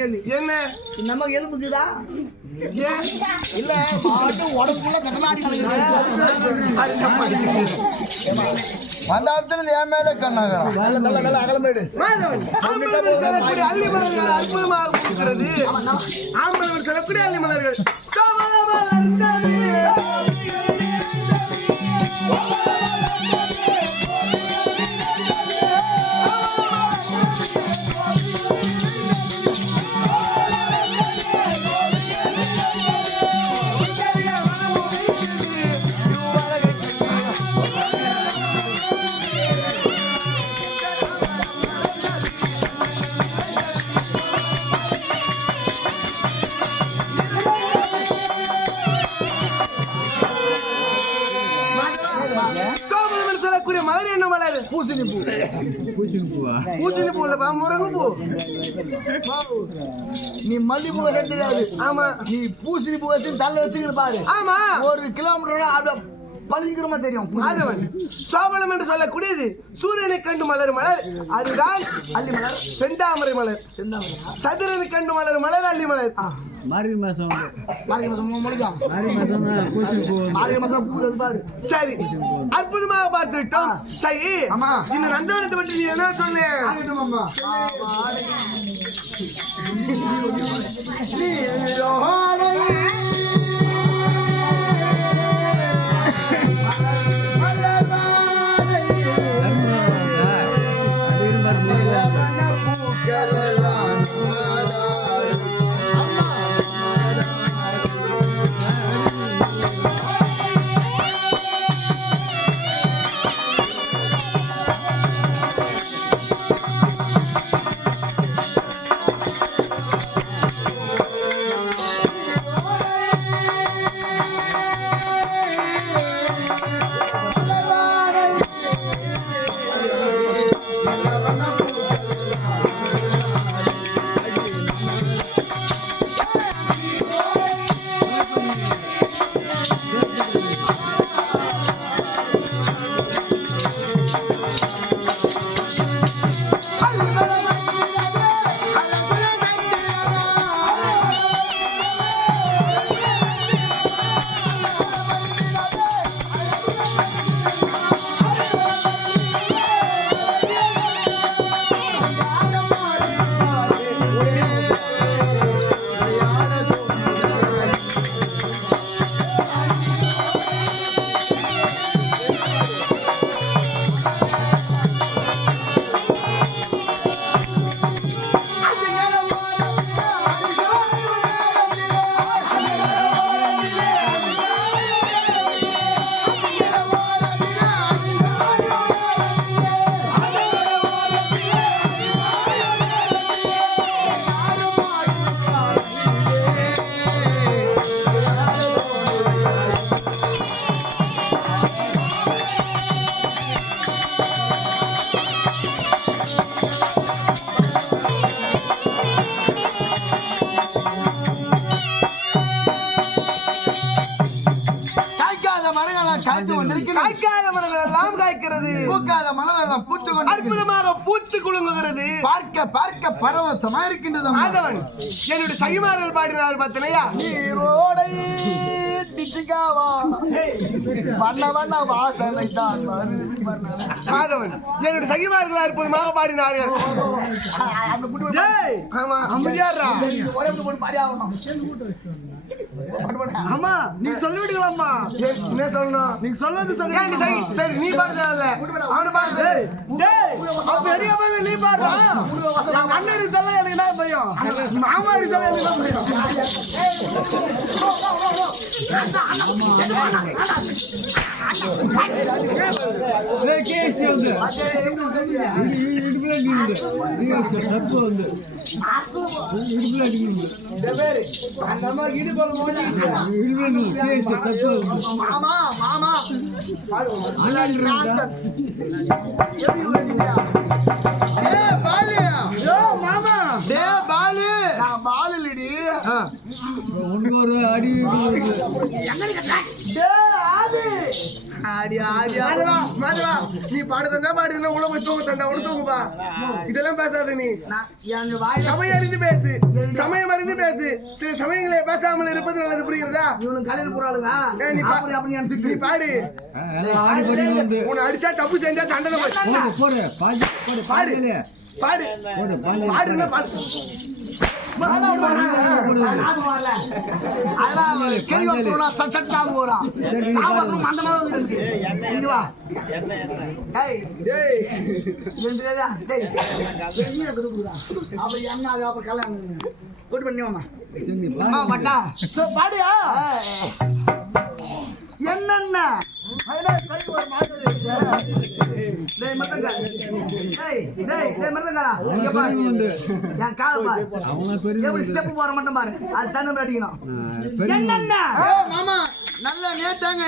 கேள்வி. என்ன நமக்கு எலும்புக்குதா? இல்ல பாட்டு உடம்புக்குள்ள தட்டலாடி அந்த ஆப்ஷன் என் மேல கண்ணாகிறான். நல்ல நல்ல அகலமேடு அள்ளி மலர்கள் அற்புதமாக பூக்கிறது. ஆம்பளவன் சொல்லக்கூடிய அள்ளி மலர்கள் பூசணி பூ. பூசணி பூவா? பூசணி பூ இல்லப்பா, முருங்கை பூ. நீ மல்லி பூவை தெரியாது. ஆமா, நீ பூசணி பூ வச்சு தள்ள வச்சுக்கிட்டு பாரு. ஆமா, 1 கிலோமீட்டர் பளிங்குறமா தெரியும். மாதவன் சோபனம் என்று சொல்லக்கூடியது சூரியனை கண்டு மலர் மலர், அதுதான் அல்லி மலர். செந்தாமரை மலர். சதுரனை கண்டு மலர் மலர் அல்லி மலர். மார்கழி மாசம் முளைக்கும். மார்கழி மாசம் பூ பாரு. சரி, அற்புதமாக பார்த்து விட்டோம். சரி, ஆமா, இந்த நந்தவனத்தை பற்றி நீ என்ன சொன்ன? காய்க்காத மரங்கள் எல்லாம் காய்க்கிறது, பூக்காத மலர் எல்லாம் பூத்து கொண்டு அற்புதமாக பூத்து குலுங்குகிறது. பார்க்க பார்க்க பரவசமா இருக்கின்றது. மாதவன் என்னுடைய சகிமார்கள் பாடினார் பார்த்தனையா, நீரோடை டிச்சிகாவா வண்ண வண்ண வாசனை தான் வருது. மாதவன் என்னுடைய சகிமார்கள் அற்புதமாக பாடினார்கள். ஆமா, அமைதியாரா ஆமா, நீ சொல்லிவிடுங்களாம்மா. என்ன சொல்லணும்? நீங்க சொல்லது சொல்லுங்க. சரி, நீ பாடுறல அவன பாடு. டேய், அப்ப எடியா பாடு, நீ பாடுறா. அண்ணன் இருந்தல எனக்கு என்ன பயம், மாமா இருந்தல எனக்கு என்ன பயம். டேய் கேசி வந்து இடுப்புல நின்னு தப்பு வந்து இடுப்புல நின்னு டேய் அந்த அம்மா இடுப்புல மோதி இடுப்புல நின்னு கேசி தப்பு மாமா மாமா டேய் பாலு, யோ மாமா, டேய் பாலு, நான் பாலு இல்லடி. ஒண்ணு ஒரு அடி டேய் மாதவா நீ பாடு தந்தா பாடு இல்ல உள்ள போய் தூங்க தந்தா உள்ள தூங்குப்பா இதெல்லாம் பேசாத நீ சமயம் அறிந்து பேசு சமயம் அறிந்து பேசு சில சமயங்களே பேசாமல் இருப்பது நல்லது புரியுறதா நீ பாடு உன்னை அடிச்சா தப்பு செஞ்சா தண்டனை பாடு பாடு பாடு பாடு என்னென்ன ஸ்டெப் போற மட்டும் பாரு அது தண்ணி அடிக்கணும் என்னென்ன மாமா நல்ல நேத்தாங்க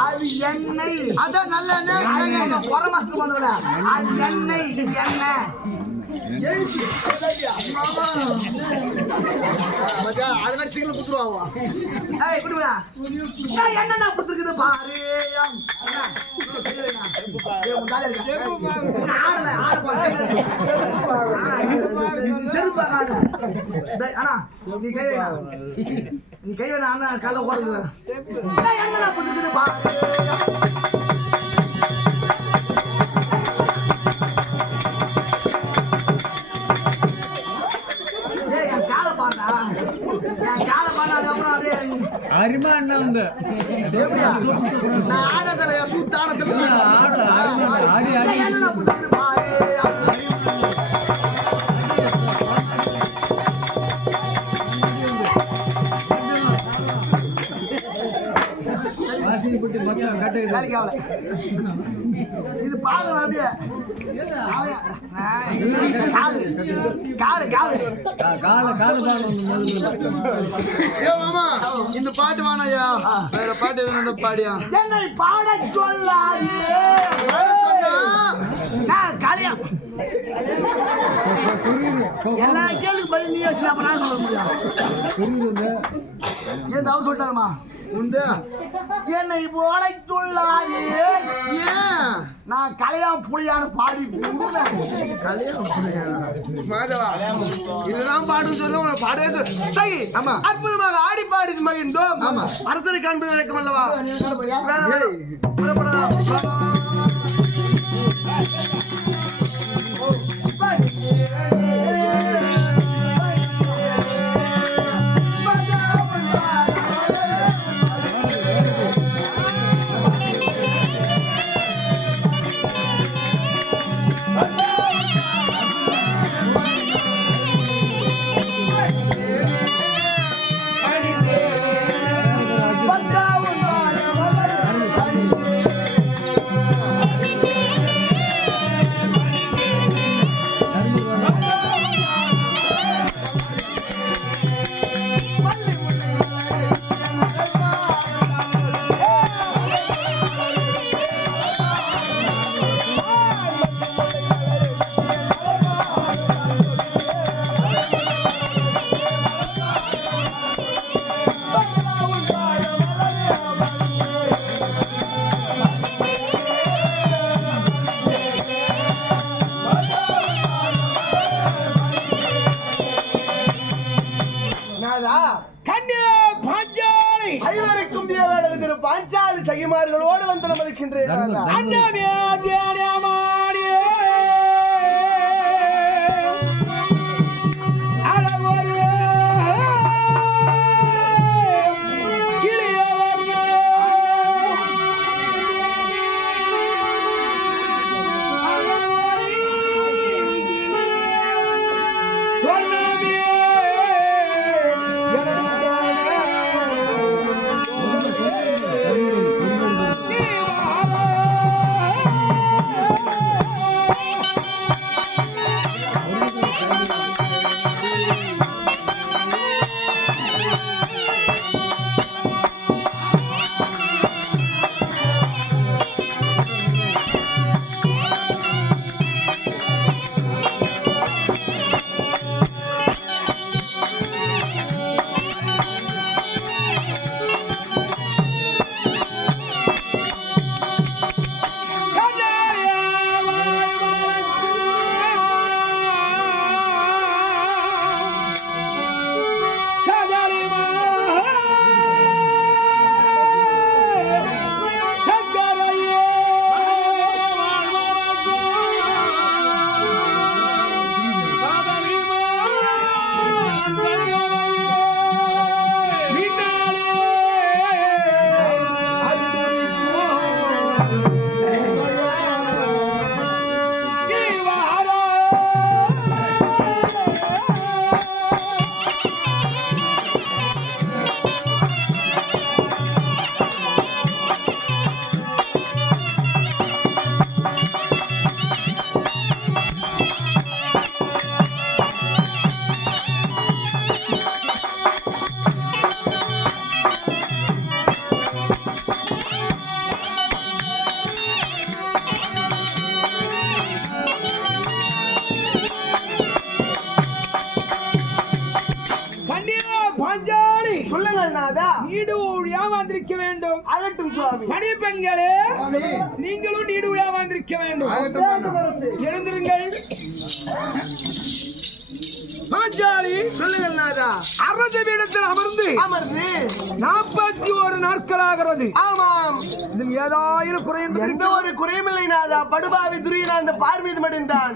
அது எண்ணெய் அதான் நல்ல எண்ணெய் பொற மாசத்துக்கு வந்தவள அது எண்ணெய் எண்ணெய் அது சீக்கிரம் குத்துருவாங்க என்னன்னா குத்துருக்குது பாரு நீ கை வேணா அண்ணா கால ஓடுது என்னன்னா குத்துருக்குது பாரு அரிமா அண்ணா வந்து நான் ஆடத்துல சூத்தானத்துல ஆடி ஆடி வாசிப்பட்டு மக்கள் கட்டுது இது பாருங்க அப்படியே காலு காலு மாமா இந்த பாட்டு வானாயா வேற பாட்டு எதுனா பாடியா என்னை பாட சொல்லாது கல்யாணம் எல்லா கேள்விக்கு பதில் நீ வச்சு அப்ப நான் சொல்ல முடியும் ஏன் அவர் சொல்லிட்டாருமா என்னை போடைத்துள்ளாது ஏன் நான் கல்யாணம் புலியான பாடி மாதவா இதுதான் பாடுன்னு சொல்ல உன பாடவே சொல்ல சரி ஆமா அற்புதமாக ஆடி பாடி மகிழ்ந்தோம் ஆமா அரசனை காண்பது நடக்கும் அல்லவா பாஞ்சாலி சகிமார்களோடு வந்து நமக்கின்றேன் பாஞ்சாலி சொல்லுங்கள் நாதா. நீடு உழியாமந்திருக்க வேண்டும். அகட்டும் சுவாமி. பணி பெண்களே நீங்களும் நீடு உழியாமந்திருக்க வேண்டும். எழுந்திருங்கள். பாஞ்சாலி சொல்லுங்கள் நாதா. அரச பீடத்தில் அமர்ந்து அமர்ந்து 41 நாட்களாகிறது. ஆமாம். இதில் ஏதாயிரம் குறை என்பது எந்த ஒரு குறையுமில்லை நாதா. படுபாவி துரியன் அந்த பார்மீது மடிந்தான்.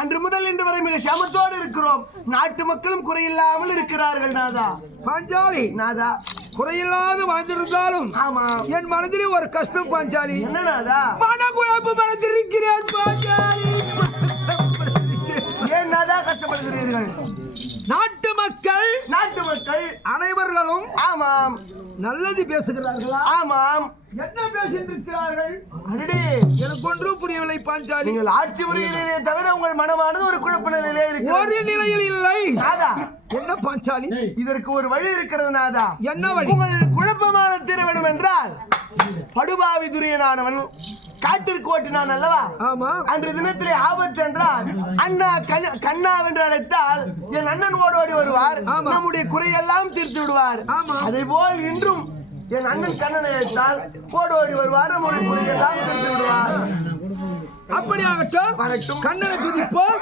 அன்று முதல் இன்று வரை மிக சமத்தோடு இருக்கிறோம். நாட்டு மக்களும் குறையில்லாமல் இருக்கிறார்கள் நாதா. பாஞ்சாலி நாதா. குறையில்லாத வாழ்ந்திருந்தாலும் ஆமா. என் மனதிலே ஒரு கஷ்டம் பாஞ்சாலி. என்ன நாதா? மனக்குழப்பு மனதிருக்கிறேன் பாஞ்சாலி. ஏன் நாதா கஷ்டப்படுகிறீர்கள்? நாட்டு மக்கள் அனைவர்களும் ஆமாம் நல்லது பேசுகிறார்களா? ஆமாம். என்ன பேசியிருக்கிறார்கள்? அடடே, எனக்கு ஒன்றும் புரியவில்லை பாஞ்சாலி. நீங்கள் ஆட்சி புரிகிறீரே தவிர உங்கள் மனமானது ஒரு குழப்ப நிலையிலே இருக்கு. ஒரு நிலையில் இல்லை நாதா. என்ன பாஞ்சாலி? இதற்கு ஒரு வழி இருக்கிறது நாதா. என்ன வழி? உங்கள் குழப்பமான தீர வேண்டும் என்றால் படுபாவி துரியனானவன் காட்டிற்கு ஓட்டினான் அல்லவா? ஆமா. அன்று தினத்திலே ஆபத்து என்றால் அண்ணா கண்ணா என்று அழைத்தால் என் அண்ணன் ஓடி வருவார். நம்முடைய குறையெல்லாம் தீர்த்து விடுவார். அதே போல் இன்றும் என் அண்ணன் கண்ணனை அழைத்தால் ஓடி வருவார். நம்முடைய குறையெல்லாம் தீர்த்து விடுவார். அப்படி ஆகட்டும். வரட்டும். கண்ணனை துதிப்போம்.